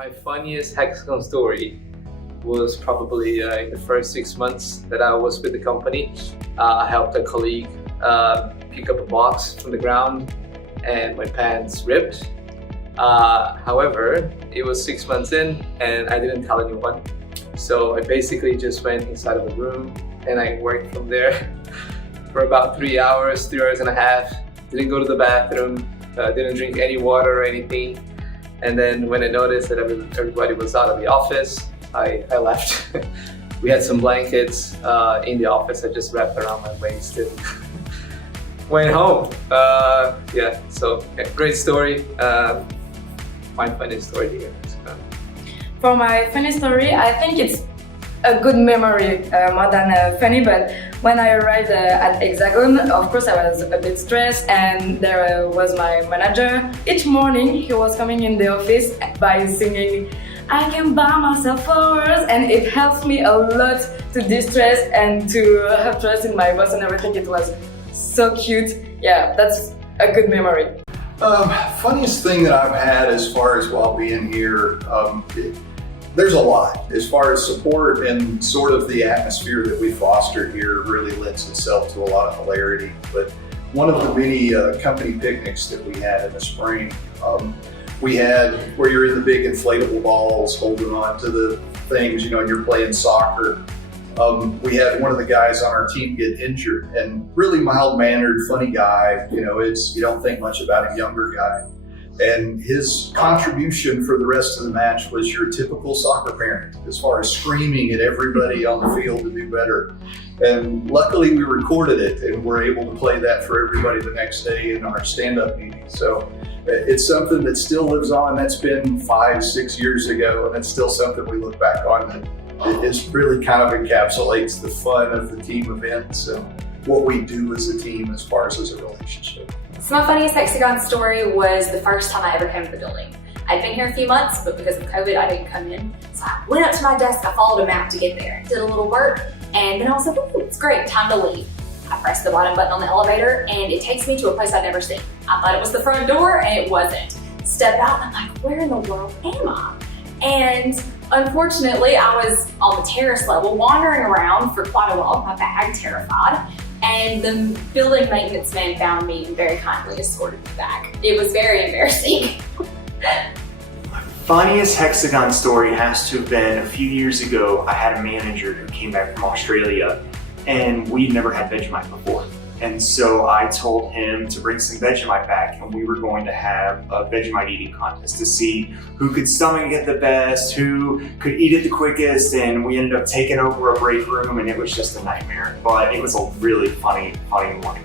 My funniest Hexagon story was probably in the first 6 months that I was with the company. I helped a colleague pick up a box from the ground and my pants ripped. However, it was 6 months in and I didn't tell anyone. So I basically just went inside of the room and I worked from there for about 3 hours, 3 hours and a half. Didn't go to the bathroom, didn't drink any water or anything. And then when I noticed that everybody was out of the office, I left. We had some blankets in the office. I just wrapped around my waist and went home. Great story. My funny story here. For my funny story, I think it's a good memory more than funny, but when I arrived at Hexagon, of course I was a bit stressed, and there was my manager. Each morning he was coming in the office by singing, "I can buy myself flowers," and it helps me a lot to distress and to have trust in my boss and everything. It was so cute. Yeah, that's a good memory. Funniest thing that I've had as far as while being here, there's a lot. As far as support and sort of the atmosphere that we foster here really lends itself to a lot of hilarity. But one of the many company picnics that we had in the spring, we had where you're in the big inflatable balls holding on to the things, and you're playing soccer. We had one of the guys on our team get injured, and really mild-mannered, funny guy. You don't think much about a younger guy. And his contribution for the rest of the match was your typical soccer parent, as far as screaming at everybody on the field to do better. And luckily we recorded it and were able to play that for everybody the next day in our stand-up meeting. So it's something that still lives on. That's been 5-6 years ago, and it's still something we look back on that it really kind of encapsulates the fun of the team events and what we do as a team as far as a relationship. So my funniest Hexagon story was the first time I ever came to the building. I'd been here a few months, but because of COVID, I didn't come in. So I went up to my desk, I followed a map to get there, did a little work, and then I was like, "Ooh, it's great, time to leave." I pressed the bottom button on the elevator, and it takes me to a place I'd never seen. I thought it was the front door, and it wasn't. Step out, and I'm like, where in the world am I? And unfortunately, I was on the terrace level, wandering around for quite a while with my bag, terrified. And the building maintenance man found me and very kindly escorted me back. It was very embarrassing. My funniest Hexagon story has to have been a few years ago. I had a manager who came back from Australia, and we'd never had Vegemite before. And so I told him to bring some Vegemite back, and we were going to have a Vegemite eating contest to see who could stomach it the best, who could eat it the quickest, and we ended up taking over a break room, and it was just a nightmare. But it was a really funny morning.